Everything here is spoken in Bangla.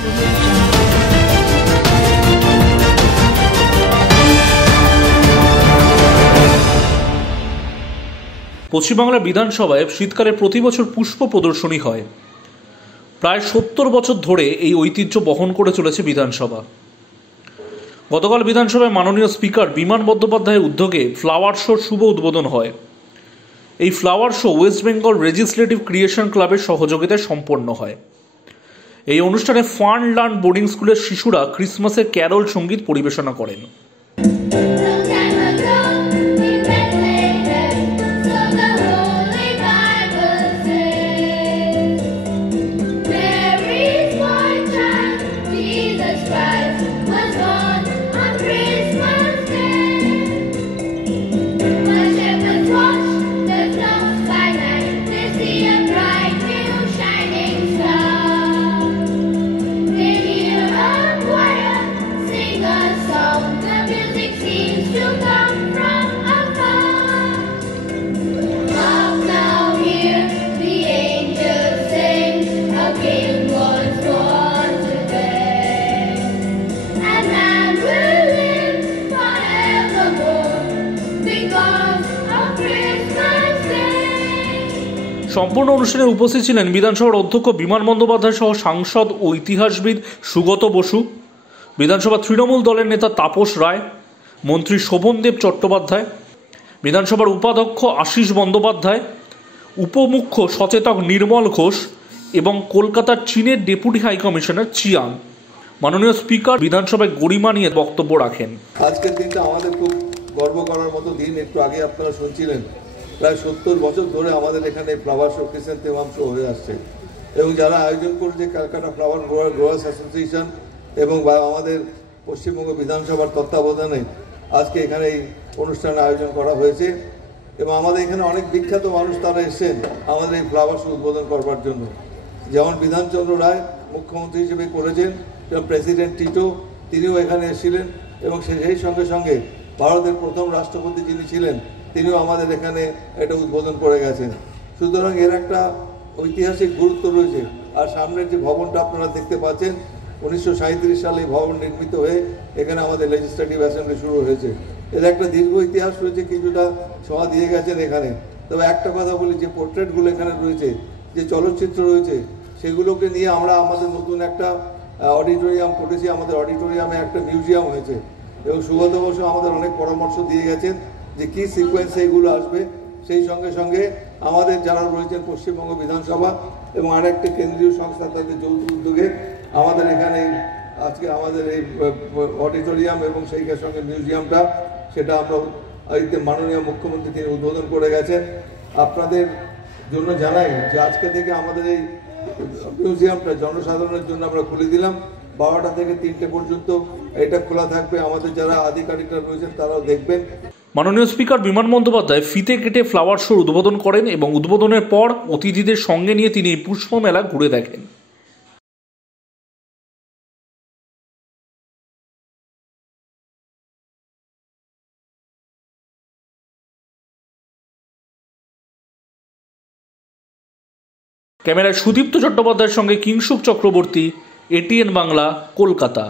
পশ্চিমবাংলার বিধানসভায় শীতকালে প্রতি বছর পুষ্প প্রদর্শনী হয়। প্রায় ৭০ বছর ধরে এই ঐতিহ্য বহন করে চলেছে বিধানসভা। গতকাল বিধানসভায় মাননীয় স্পিকার বিমান বন্দ্যোপাধ্যায়ের উদ্যোগে ফ্লাওয়ার শোর শুভ উদ্বোধন হয়। এই flower show West Bengal legislative creation ক্লাবের সহযোগিতায় সম্পন্ন হয়। এই অনুষ্ঠানে ফান লার্ন বোর্ডিং স্কুলের শিশুরা ক্রিসমাসের ক্যারল সঙ্গীত পরিবেশনা করেন। সম্পূর্ণ অনুষ্ঠানে উপস্থিত ছিলেন বিধানসভার অধ্যক্ষ বিমান বন্দ্যোপাধ্যায় সহ সাংসদ ও ইতিহাসবিদ সুগত বসু, বিধানসভা তৃণমূল দলের নেতা তাপস রায়, মন্ত্রী শোভনদেব চট্টোপাধ্যায়, বিধানসভার উপাধ্যক্ষ আশিস বন্দ্যোপাধ্যায়, উপমুখ্য সচেতক নির্মল ঘোষ এবং কলকাতার চীনের ডেপুটি হাইকমিশনার চিয়াং। মাননীয় স্পিকার বিধানসভায় গরিমা নিয়ে বক্তব্য রাখেন। আজকের দিনটা আমাদের খুব গর্ব করার মতো দিন। একটু আগে আপনারা শুনছিলেন প্রায় ৭০ বছর ধরে আমাদের এখানে ফ্লাওয়ার শো কিষান তেমাম শো হয়ে আসছে এবং যারা আয়োজন করেছে ক্যালকাটা ফ্লাওয়ার গ্রোয়ার্স অ্যাসোসিয়েশন এবং আমাদের পশ্চিমবঙ্গ বিধানসভার তত্ত্বাবধানে আজকে এখানে এই অনুষ্ঠানের আয়োজন করা হয়েছে এবং আমাদের এখানে অনেক বিখ্যাত মানুষ তারা এসেছেন আমাদের এই ফ্লাওয়ার শো উদ্বোধন করবার জন্য। যেমন বিধানচন্দ্র রায় মুখ্যমন্ত্রী হিসেবে করেছেন, যেমন প্রেসিডেন্ট টিটো তিনিও এখানে এসেছিলেন এবং সেই সঙ্গে সঙ্গে ভারতের প্রথম রাষ্ট্রপতি যিনি ছিলেন তিনিও আমাদের এখানে এটা উদ্বোধন করে গেছেন। সুতরাং এর একটা ঐতিহাসিক গুরুত্ব রয়েছে। আর সামনের যে ভবনটা আপনারা দেখতে পাচ্ছেন 1937 সালে ভবন নির্মিত হয়ে এখানে আমাদের লেজিসলেটিভ অ্যাসেম্বলি শুরু হয়েছে। এর একটা দীর্ঘ ইতিহাস রয়েছে, কিছুটা ছোঁয়া দিয়ে গেছেন এখানে। তবে একটা কথা বলি, যে পোর্ট্রেটগুলো এখানে রয়েছে, যে চলচ্চিত্র রয়েছে, সেগুলোকে নিয়ে আমরা আমাদের নতুন একটা অডিটোরিয়াম করেছি। আমাদের অডিটোরিয়ামে একটা মিউজিয়াম হয়েছে এবং সুগত বসু আমাদের অনেক পরামর্শ দিয়ে গেছেন যে কী সিকোয়েন্সে এগুলো আসবে। সেই সঙ্গে সঙ্গে আমাদের যারা রয়েছেন পশ্চিমবঙ্গ বিধানসভা এবং আরেকটি কেন্দ্রীয় সংস্থা তাদের যৌথ উদ্যোগে আমাদের এখানে আজকে আমাদের এই অডিটোরিয়াম এবং সেই সঙ্গে মিউজিয়ামটা সেটা আমরা মাননীয় মুখ্যমন্ত্রী তিনি উদ্বোধন করে গেছেন। আপনাদের জন্য জানাই যে আজকে থেকে আমাদের এই মিউজিয়ামটা জনসাধারণের জন্য আমরা খুলে দিলাম। 12টা থেকে 3টে পর্যন্ত এটা খোলা থাকবে। আমাদের যারা আধিকারিকরা রয়েছেন তারাও দেখবেন। মাননীয় স্পিকার বিমান বন্দ্যোপাধ্যায় ফিতে কেটে ফ্লাওয়ার শোর উদ্বোধন করেন এবং উদ্বোধনের পর অতিথিদের সঙ্গে নিয়ে তিনি পুষ্প মেলা ঘুরে দেখেন। ক্যামেরায় সুদীপ্ত চট্টোপাধ্যায়ের সঙ্গে কিংশুক চক্রবর্তী, ATN বাংলা, কলকাতা।